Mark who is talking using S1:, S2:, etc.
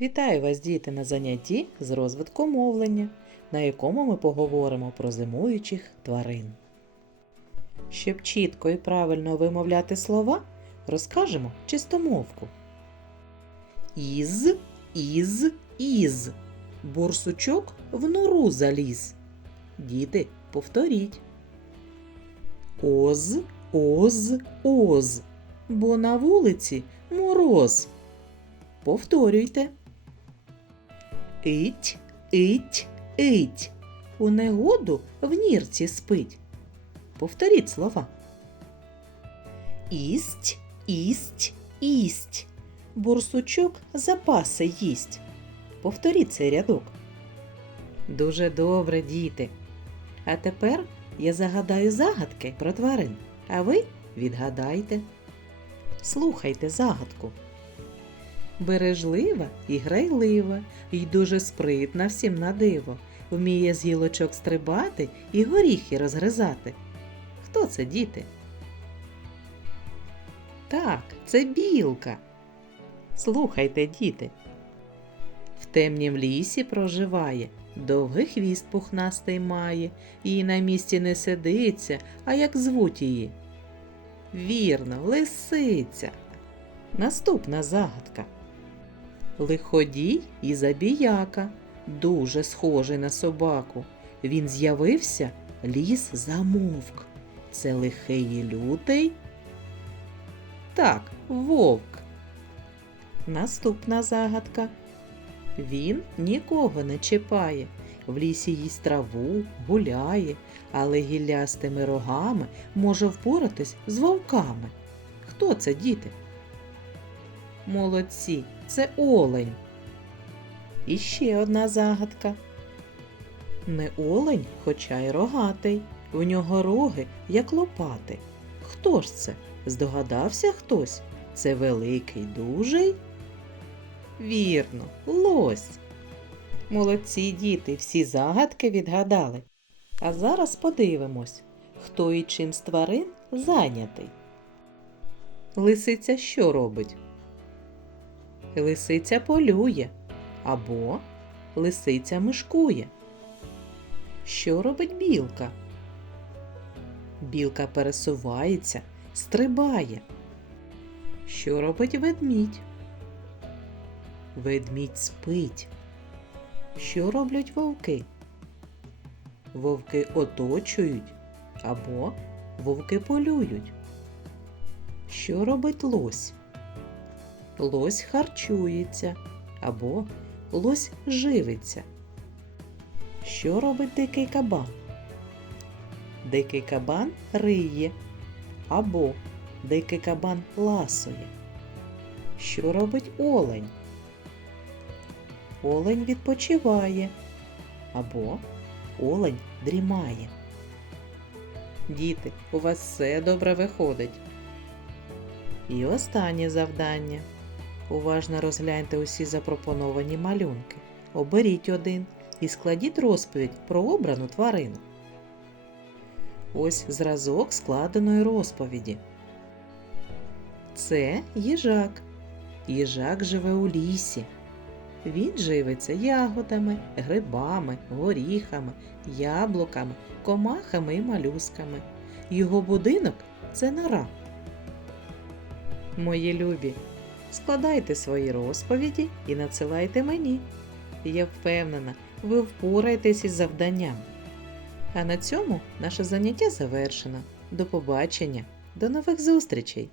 S1: Вітаю вас, діти, на занятті з розвитку мовлення, на якому ми поговоримо про зимуючих тварин. Щоб чітко і правильно вимовляти слова, розкажемо чистомовку. Із, із, із. Борсучок в нору заліз. Діти, повторіть. Оз, оз, оз. Бо на вулиці мороз. Повторюйте. Ить, ить, ить. У негоду в нірці спить. Повторіть слова. Ість, ість, ість. Борсучок запаси їсть. Повторіть цей рядок. Дуже добре, діти. А тепер я загадаю загадки про тварин, а ви відгадайте. Слухайте загадку. Бережлива і грайлива, і дуже спритна всім на диво. Вміє з гілочок стрибати і горіхи розгризати. Хто це, діти? Так, це білка. Слухайте, діти. В темнім лісі проживає, довгий хвіст пухнастий має, і на місці не сидиться, а як звуть її? Вірно, лисиця. Наступна загадка. Лиходій і забіяка, дуже схожий на собаку. Він з'явився, ліс замовк. Це лихий і лютий? Так, вовк. Наступна загадка. Він нікого не чіпає, в лісі їсть траву, гуляє, але гіллястими рогами може впоратись з вовками. Хто це, діти? Молодці, це олень. І ще одна загадка. Не олень, хоча й рогатий. В нього роги, як лопати. Хто ж це? Здогадався хтось? Це великий дужий? Вірно, лось. Молодці діти, всі загадки відгадали. А зараз подивимось, хто і чим з тварин зайнятий. Лисиця що робить? Лисиця полює або лисиця мишкує. Що робить білка? Білка пересувається, стрибає. Що робить ведмідь? Ведмідь спить. Що роблять вовки? Вовки оточують або вовки полюють. Що робить лось? Лось харчується або лось живиться. Що робить дикий кабан? Дикий кабан риє або дикий кабан ласує. Що робить олень? Олень відпочиває або олень дрімає. Діти, у вас все добре виходить. І останнє завдання. Уважно розгляньте усі запропоновані малюнки. Оберіть один і складіть розповідь про обрану тварину. Ось зразок складеної розповіді. Це їжак. Їжак живе у лісі. Він живиться ягодами, грибами, горіхами, яблуками, комахами і малюсками. Його будинок це нора. Мої любі, складайте свої розповіді і надсилайте мені. Я впевнена, ви впораєтесь із завданням. А на цьому наше заняття завершено. До побачення, до нових зустрічей!